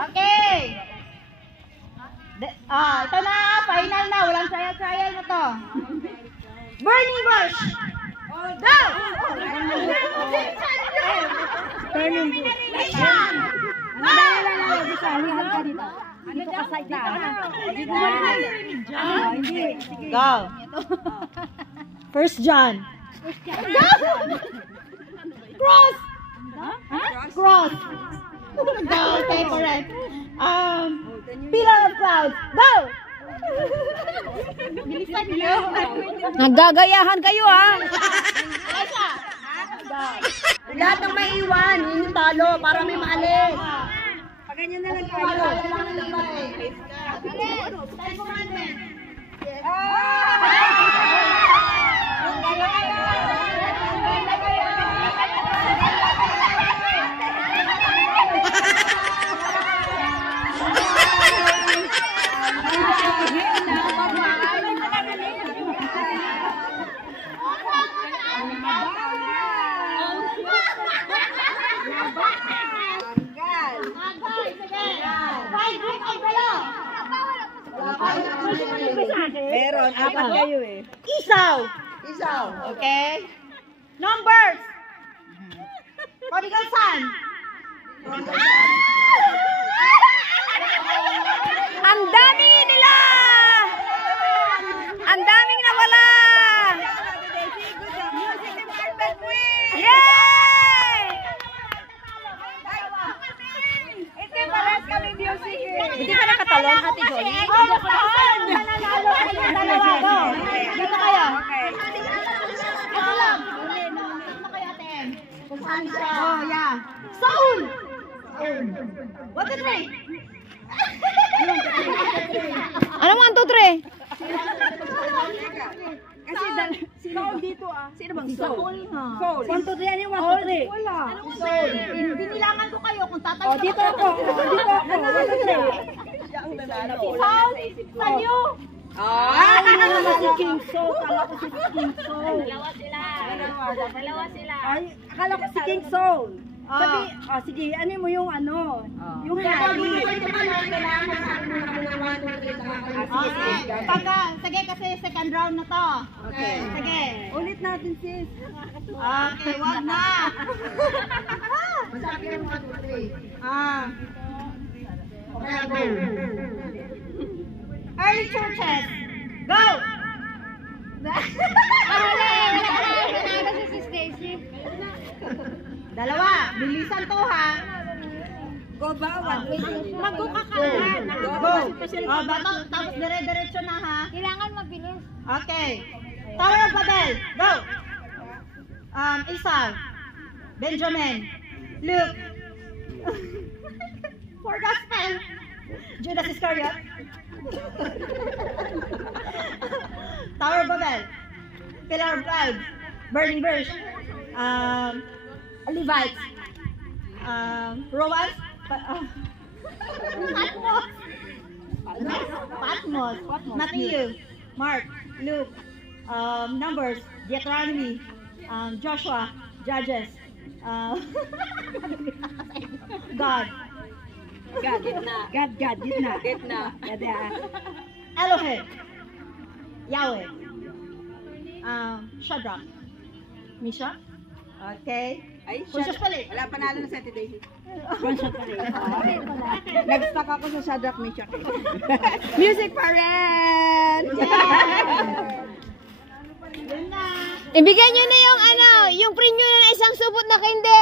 Okay. Ito na, final na. Walang trial na to. Burning bush. Go! Burning bush. Go. First John. Cross. Cross. Go. Okay, correct. Pillar of clouds. Go. Bilisan niyo. Naggagayahan kayo ha. Lahat ng may iwan, yun yung talo para may maalis. Paganyan na lang tayo. Meron, apat kayo eh. Isaw. Isaw. Okay. Numbers. Prodigal son. Ang daming nila! Ang daming nawala! Yay! Hindi ka nakatalon, Ate Jolie? Nananalo kayo dalawa. Go. Dito kayo. Ito lang. Dito na kayo, Ate M. Kung saan siya. Oh, yeah. Soul. 1, 2, 3. Ano 1, 2, 3? Kasi soul dito ah. Sino bang soul? Soul. 1, 2, 3. Ano yung 1, 2, 3? Wala. Soul. Binilangan ko kayo kung tatanong. Oh, dito ako. Dito ako. 1, 2, 3. Soul. Sanyo. Si King Soul. Akala ko si King Soul. Dalawa sila. Ay, akala ko si King Soul. Sabi, sige, ano mo yung ano? Yung hari. Sige kasi second round na to. Okay. Sige. Ulit natin sis. Okay, wag na. Masabi yung 1, 2, 3. Okay, go. Early churches. Go! Dalawa. Bilisan to ha. Go ba? Mag-go ka kaagad. Go. Tapos dire-diretso na ha. Kailangan mabilis. Okay. Tower of Babel. Go. Esau. Benjamin. Luke. For gospel. Judas Iscariot. Tower of Babel. Pillar of cloud. Burning bush. Levites. Romans. Patmos. Matthew. Mark. Luke. Numbers. Deuteronomy. Joshua. Judges. God. Gitna. Elohim. Yahweh. Shadrach. Meshach. Okay. Ay, Kunsyos pala. wala panalo na sa Ate Daisy. Kunsyos pala. Nag-stuck ako sa Shadrach, Meshach. Music pa rin! Yun na. Ibigay nyo na yung yung premium na isang supot na kinde.